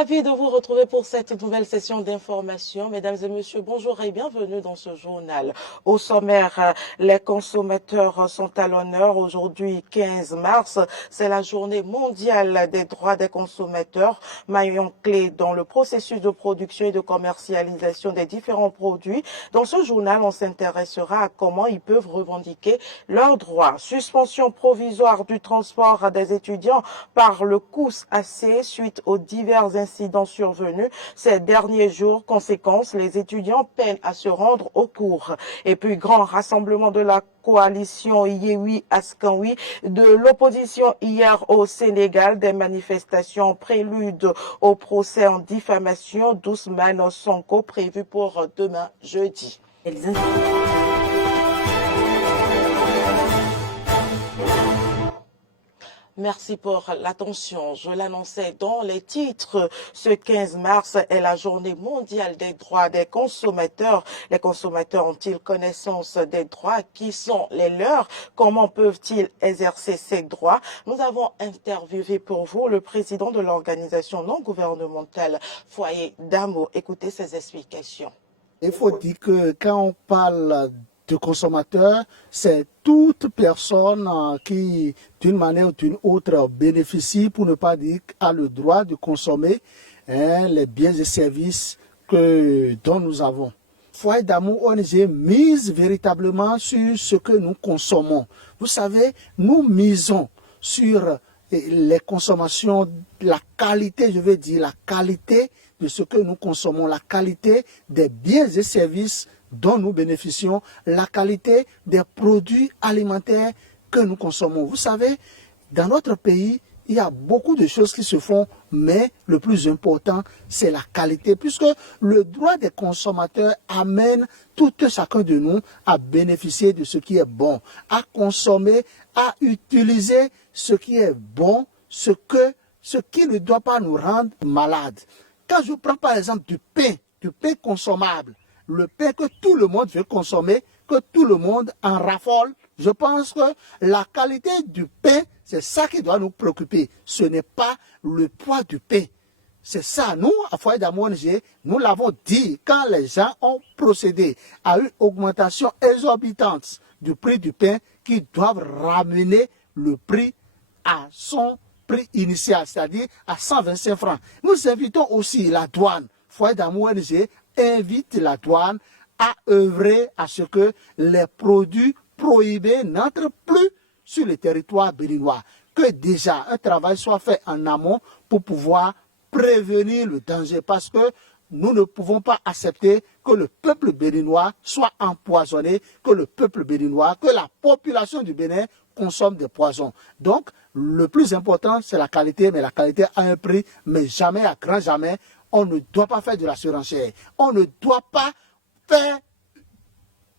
Ravi de vous retrouver pour cette nouvelle session d'information. Mesdames et messieurs, bonjour et bienvenue dans ce journal. Au sommaire, les consommateurs sont à l'honneur. Aujourd'hui, 15 mars, c'est la journée mondiale des droits des consommateurs, maillon clé dans le processus de production et de commercialisation des différents produits. Dans ce journal, on s'intéressera à comment ils peuvent revendiquer leurs droits. Suspension provisoire du transport des étudiants par le COUS-AC suite aux divers incidents survenus ces derniers jours. Conséquence, les étudiants peinent à se rendre au cours. Et puis, grand rassemblement de la coalition Yewi Askanwi de l'opposition hier au Sénégal, des manifestations prélude au procès en diffamation d'Ousmane Sonko prévu pour demain jeudi. Merci pour l'attention. Je l'annonçais dans les titres. Ce 15 mars est la journée mondiale des droits des consommateurs. Les consommateurs ont-ils connaissance des droits? Qui sont les leurs? Comment peuvent-ils exercer ces droits? Nous avons interviewé pour vous le président de l'organisation non gouvernementale Foyer d'Amo. Écoutez ses explications. Il faut dire que quand on parle de consommateur, c'est toute personne qui, d'une manière ou d'une autre, bénéficie, pour ne pas dire a le droit de consommer les biens et services dont nous avons. Foyer d'amour ONG mise véritablement sur ce que nous consommons. Vous savez, nous misons sur les consommations, la qualité, je veux dire, la qualité de ce que nous consommons, la qualité des biens et services dont nous bénéficions, la qualité des produits alimentaires que nous consommons. Vous savez, dans notre pays, il y a beaucoup de choses qui se font, mais le plus important, c'est la qualité, puisque le droit des consommateurs amène tout chacun de nous à bénéficier de ce qui est bon, à consommer, à utiliser ce qui est bon, ce qui ne doit pas nous rendre malades. Quand je prends par exemple du pain consommable, le pain que tout le monde veut consommer, que tout le monde en raffole, je pense que la qualité du pain, c'est ça qui doit nous préoccuper. Ce n'est pas le poids du pain. C'est ça, nous, à Foyer d'Amour ONG, nous l'avons dit quand les gens ont procédé à une augmentation exorbitante du prix du pain qui doivent ramener le prix à son prix initial, c'est-à-dire à 125 francs. Nous invitons aussi la douane. Foyer d'Amour ONG invite la douane à œuvrer à ce que les produits prohibés n'entrent plus sur le territoire béninois. Que déjà un travail soit fait en amont pour pouvoir prévenir le danger, parce que nous ne pouvons pas accepter que le peuple béninois soit empoisonné, que le peuple béninois, que la population du Bénin consomme des poisons. Donc, le plus important, c'est la qualité, mais la qualité a un prix, mais jamais, à grand jamais, on ne doit pas faire de la surenchère. On ne doit pas faire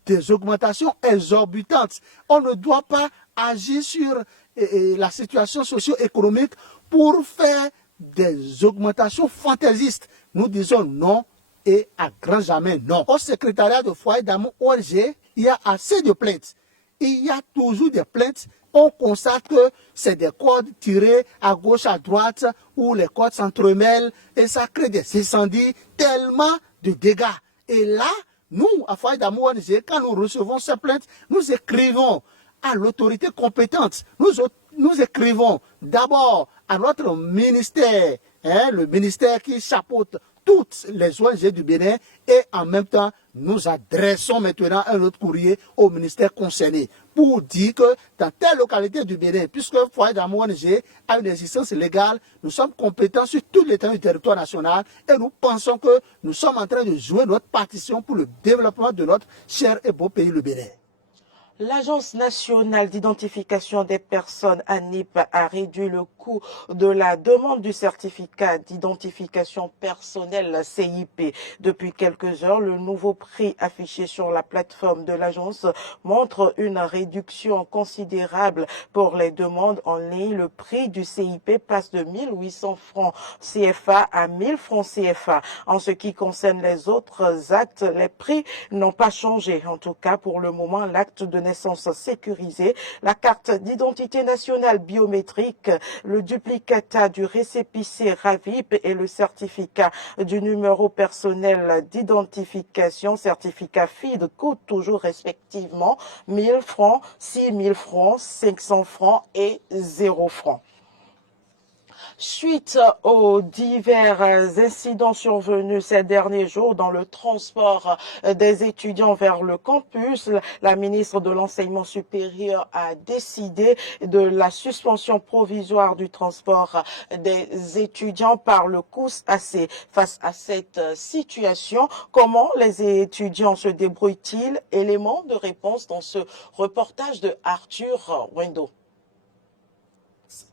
des augmentations exorbitantes. On ne doit pas agir sur la situation socio-économique pour faire des augmentations fantaisistes. Nous disons non et à grand jamais non. Au secrétariat de Foyer d'Amour ONG, il y a assez de plaintes. Il y a toujours des plaintes. On constate que c'est des cordes tirées à gauche, à droite, où les cordes s'entremêlent et ça crée des incendies, tellement de dégâts. Et là, nous, à Foyer d'Amour ONG, quand nous recevons ces plaintes, nous écrivons à l'autorité compétente. Nous écrivons d'abord à notre ministère, le ministère qui chapeaute toutes les ONG du Bénin, et en même temps, nous adressons maintenant un autre courrier au ministère concerné pour dire que dans telle localité du Bénin, puisque Foyer d'Amour ONG a une existence légale, nous sommes compétents sur tout l'étendue du territoire national et nous pensons que nous sommes en train de jouer notre partition pour le développement de notre cher et beau pays, le Bénin. L'Agence nationale d'identification des personnes, ANIP, a réduit le coût de la demande du certificat d'identification personnelle CIP. Depuis quelques heures, le nouveau prix affiché sur la plateforme de l'agence montre une réduction considérable pour les demandes en ligne. Le prix du CIP passe de 1800 francs CFA à 1000 francs CFA. En ce qui concerne les autres actes, les prix n'ont pas changé. En tout cas, pour le moment, l'acte de naissance sécurisé, la carte d'identité nationale biométrique, le duplicata du récépissé RAVIP et le certificat du numéro personnel d'identification, certificat FID, coûtent toujours respectivement 1000 francs, 6000 francs, 500 francs et 0 francs. Suite aux divers incidents survenus ces derniers jours dans le transport des étudiants vers le campus, la ministre de l'Enseignement supérieur a décidé de la suspension provisoire du transport des étudiants par le COUS-AC. Face à cette situation, comment les étudiants se débrouillent-ils? Élément de réponse dans ce reportage de Arthur Wendo.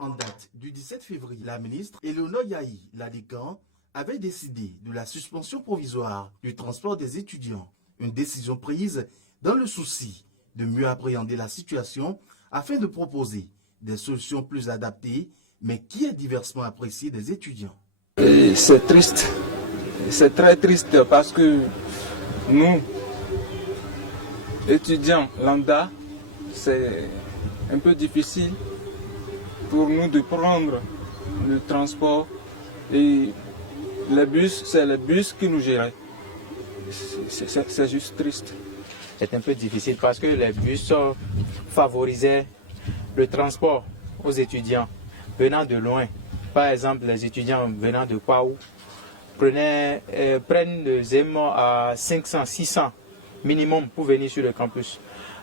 En date du 17 février, la ministre Eleonore Yahi Ladécan avait décidé de la suspension provisoire du transport des étudiants. Une décision prise dans le souci de mieux appréhender la situation afin de proposer des solutions plus adaptées, mais qui est diversement appréciée des étudiants. C'est triste, c'est très triste parce que nous, étudiants lambda, c'est un peu difficile pour nous de prendre le transport et les bus, c'est les bus qui nous gèrent. C'est juste triste. C'est un peu difficile parce que les bus favorisaient le transport aux étudiants venant de loin. Par exemple, les étudiants venant de Paou prennent le ZEMO à 500, 600 minimum pour venir sur le campus.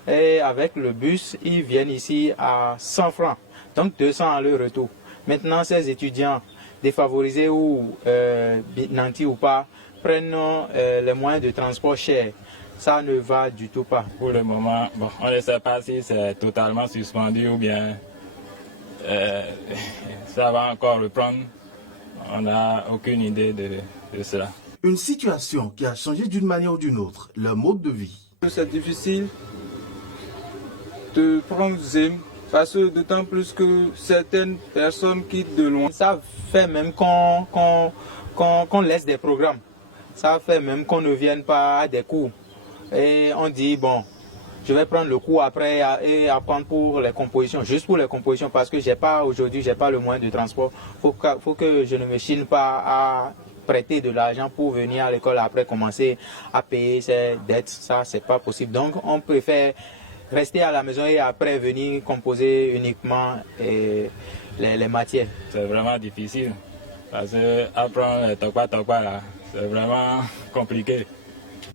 Et avec le bus, ils viennent ici à 100 francs. Donc 200 à leur retour. Maintenant, ces étudiants défavorisés ou nantis ou pas prennent les moyens de transport chers. Ça ne va du tout pas. Pour le moment, bon, on ne sait pas si c'est totalement suspendu ou bien ça va encore reprendre. On n'a aucune idée de cela. Une situation qui a changé d'une manière ou d'une autre leur mode de vie. C'est difficile de prendre ZEM. Parce que d'autant plus que certaines personnes quittent de loin. Ça fait même qu'on laisse des programmes. Ça fait même qu'on ne vienne pas à des cours. Et on dit, bon, je vais prendre le cours après et apprendre pour les compositions, juste pour les compositions, parce que aujourd'hui, j'ai pas le moyen de transport. Faut que je ne me chine pas à prêter de l'argent pour venir à l'école après commencer à payer ses dettes. Ça, c'est pas possible. Donc, on préfère rester à la maison et après venir composer uniquement les matières. C'est vraiment difficile parce que apprendre les tokpa là, c'est vraiment compliqué.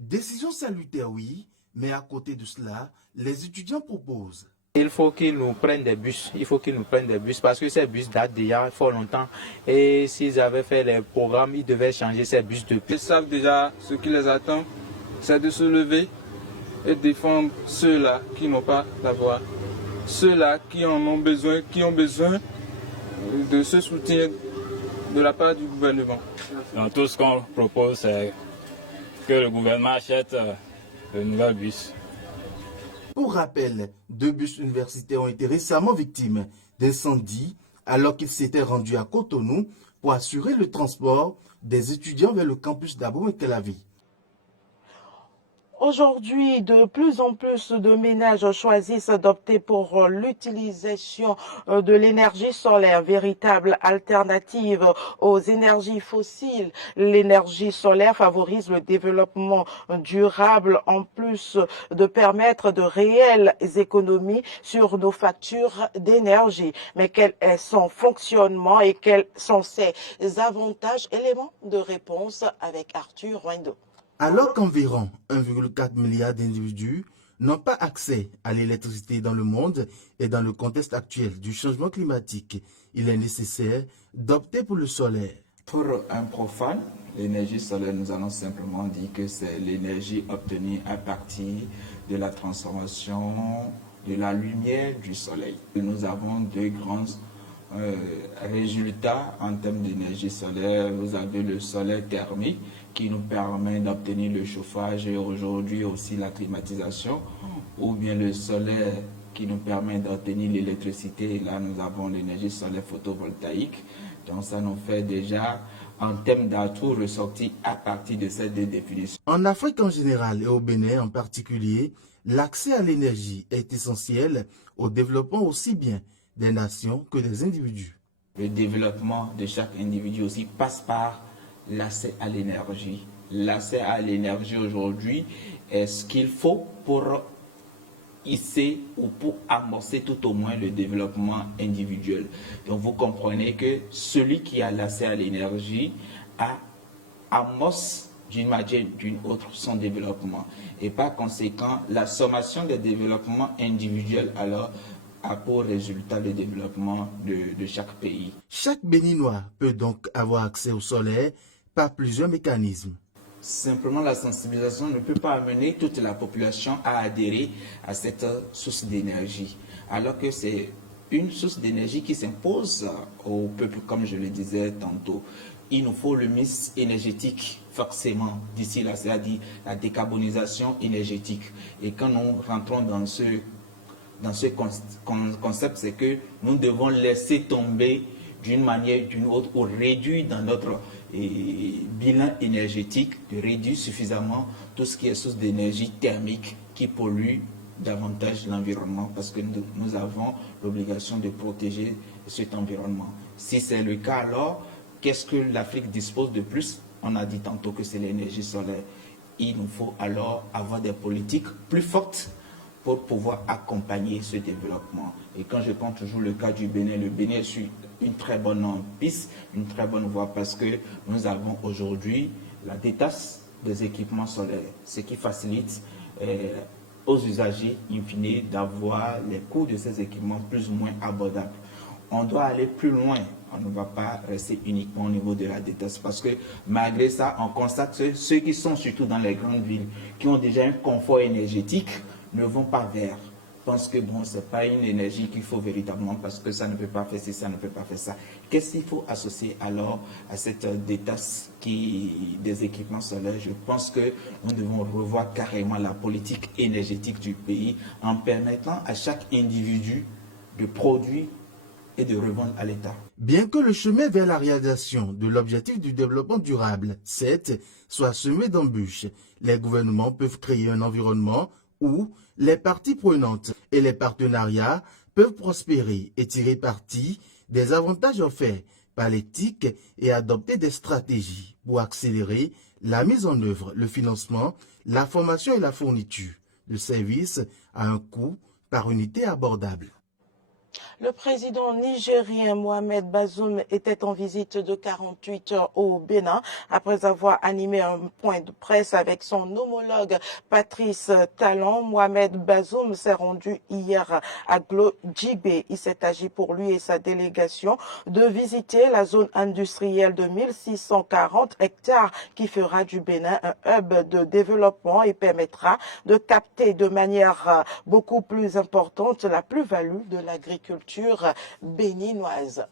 Décision salutaire, oui, mais à côté de cela, les étudiants proposent. Il faut qu'ils nous prennent des bus. Il faut qu'ils nous prennent des bus parce que ces bus datent déjà fort longtemps. Et s'ils avaient fait les programmes, ils devaient changer ces bus depuis. Ils savent déjà ce qui les attend, c'est de se lever et défendre ceux-là qui n'ont pas la voix, ceux-là qui en ont besoin, qui ont besoin de ce soutien de la part du gouvernement. Donc, tout ce qu'on propose, c'est que le gouvernement achète de nouveaux bus. Pour rappel, 2 bus universitaires ont été récemment victimes d'incendie alors qu'ils s'étaient rendus à Cotonou pour assurer le transport des étudiants vers le campus d'Abomey-Calavi. Aujourd'hui, de plus en plus de ménages choisissent d'opter pour l'utilisation de l'énergie solaire, véritable alternative aux énergies fossiles. L'énergie solaire favorise le développement durable en plus de permettre de réelles économies sur nos factures d'énergie. Mais quel est son fonctionnement et quels sont ses avantages? Élément de réponse avec Arthur Wendo. Alors qu'environ 1,4 milliard d'individus n'ont pas accès à l'électricité dans le monde et dans le contexte actuel du changement climatique, il est nécessaire d'opter pour le solaire. Pour un profane, l'énergie solaire, nous allons simplement dire que c'est l'énergie obtenue à partir de la transformation de la lumière du soleil. Nous avons 2 grands résultats en termes d'énergie solaire. Vous avez le solaire thermique qui nous permet d'obtenir le chauffage et aujourd'hui aussi la climatisation, ou bien le solaire qui nous permet d'obtenir l'électricité. Là, nous avons l'énergie solaire photovoltaïque. Donc, ça nous fait déjà, en termes d'atouts, ressortir à partir de ces 2 définitions. En Afrique en général et au Bénin en particulier, l'accès à l'énergie est essentiel au développement aussi bien des nations que des individus. le développement de chaque individu aussi passe par l'accès à l'énergie. L'accès à l'énergie aujourd'hui est ce qu'il faut pour hisser ou pour amorcer tout au moins le développement individuel. Donc vous comprenez que celui qui a l'accès à l'énergie amorce d'une manière ou d'une autre son développement. Et par conséquent, la sommation des développements individuels alors a pour résultat le développement de chaque pays. Chaque Béninois peut donc avoir accès au soleil par plusieurs mécanismes. Simplement, la sensibilisation ne peut pas amener toute la population à adhérer à cette source d'énergie, alors que c'est une source d'énergie qui s'impose au peuple, comme je le disais tantôt. Il nous faut le mix énergétique, forcément, d'ici là, c'est-à-dire la décarbonisation énergétique. Et quand nous rentrons dans ce concept, c'est que nous devons laisser tomber d'une manière ou d'une autre, ou réduire dans notre bilan énergétique, de réduire suffisamment tout ce qui est source d'énergie thermique qui pollue davantage l'environnement, parce que nous avons l'obligation de protéger cet environnement. Si c'est le cas, alors, qu'est-ce que l'Afrique dispose de plus? On a dit tantôt que c'est l'énergie solaire. Il nous faut alors avoir des politiques plus fortes pour pouvoir accompagner ce développement. Et quand je prends toujours le cas du Bénin, le Bénin est sur une très bonne piste, une très bonne voie, parce que nous avons aujourd'hui la détaxe des équipements solaires, ce qui facilite aux usagers, in fine, d'avoir les coûts de ces équipements plus ou moins abordables. On doit aller plus loin. On ne va pas rester uniquement au niveau de la détaxe, parce que malgré ça, on constate que ceux qui sont surtout dans les grandes villes, qui ont déjà un confort énergétique, ne vont pas vers. Pensent que bon, ce n'est pas une énergie qu'il faut véritablement, parce que ça ne peut pas faire ci, ça ne peut pas faire ça. Qu'est-ce qu'il faut associer alors à cette détaxe des équipements solaires? Je pense que nous devons revoir carrément la politique énergétique du pays en permettant à chaque individu de produire et de revendre à l'État. Bien que le chemin vers la réalisation de l'objectif du développement durable, 7, soit semé d'embûches, les gouvernements peuvent créer un environnement où les parties prenantes et les partenariats peuvent prospérer et tirer parti des avantages offerts par l'éthique et adopter des stratégies pour accélérer la mise en œuvre, le financement, la formation et la fourniture de services à un coût par unité abordable. Le président nigérien Mohamed Bazoum était en visite de 48 heures au Bénin après avoir animé un point de presse avec son homologue Patrice Talon. Mohamed Bazoum s'est rendu hier à Glo-Djibé. Il s'est agi pour lui et sa délégation de visiter la zone industrielle de 1640 hectares qui fera du Bénin un hub de développement et permettra de capter de manière beaucoup plus importante la plus-value de l'agriculture béninoise.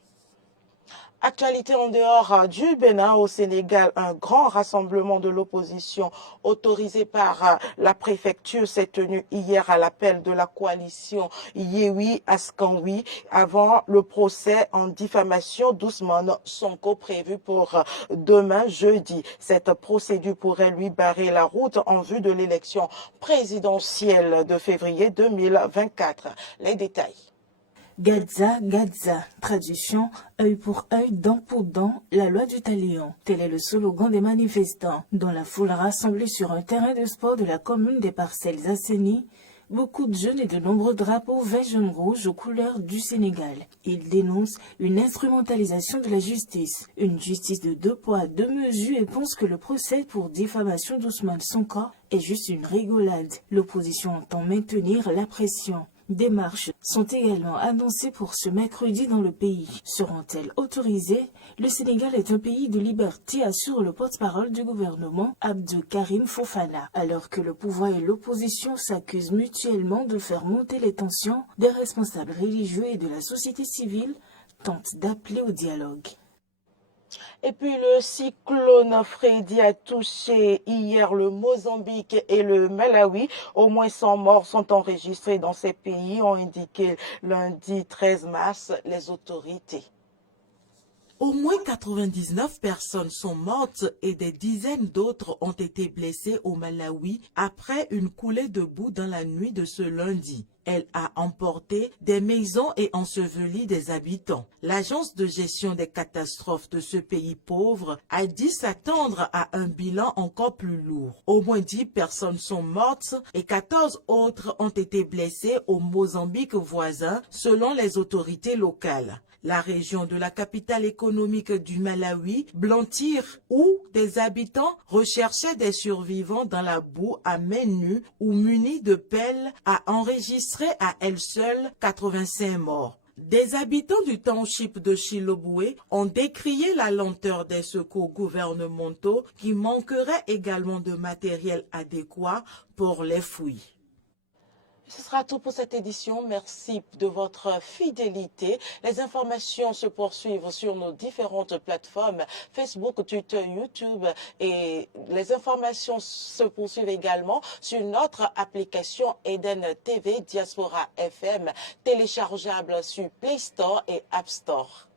Actualité en dehors du Bénin, au Sénégal, un grand rassemblement de l'opposition autorisé par la préfecture s'est tenu hier à l'appel de la coalition Yewwi Askan-Wi avant le procès en diffamation d'Ousmane Sonko prévu pour demain jeudi. Cette procédure pourrait lui barrer la route en vue de l'élection présidentielle de février 2024. Les détails. Gaza, Gaza, traduction, œil pour œil, dent pour dent, la loi du talion. Tel est le slogan des manifestants. Dans la foule rassemblée sur un terrain de sport de la commune des Parcelles Assainies, beaucoup de jeunes et de nombreux drapeaux vert, jaune, rouge aux couleurs du Sénégal. Ils dénoncent une instrumentalisation de la justice. Une justice de 2 poids, 2 mesures et pensent que le procès pour diffamation d'Ousmane Sonko est juste une rigolade. L'opposition entend maintenir la pression. Des marches sont également annoncées pour ce mercredi dans le pays. Seront-elles autorisées? Le Sénégal est un pays de liberté, assure le porte-parole du gouvernement, Abdou Karim Fofana. Alors que le pouvoir et l'opposition s'accusent mutuellement de faire monter les tensions, des responsables religieux et de la société civile tentent d'appeler au dialogue. Et puis le cyclone Freddy a touché hier le Mozambique et le Malawi. Au moins 100 morts sont enregistrés dans ces pays, ont indiqué lundi 13 mars les autorités. Au moins 99 personnes sont mortes et des dizaines d'autres ont été blessées au Malawi après une coulée de boue dans la nuit de ce lundi. Elle a emporté des maisons et enseveli des habitants. L'agence de gestion des catastrophes de ce pays pauvre a dit s'attendre à un bilan encore plus lourd. Au moins 10 personnes sont mortes et 14 autres ont été blessées au Mozambique voisin selon les autorités locales. La région de la capitale économique du Malawi, Blantyre, où des habitants recherchaient des survivants dans la boue à main nue ou munis de pelles, a enregistré à elle seule 85 morts. Des habitants du township de Chiloboué ont décrié la lenteur des secours gouvernementaux qui manqueraient également de matériel adéquat pour les fouilles. Ce sera tout pour cette édition. Merci de votre fidélité. Les informations se poursuivent sur nos différentes plateformes Facebook, Twitter, YouTube et les informations se poursuivent également sur notre application Eden TV Diaspora FM téléchargeable sur Play Store et App Store.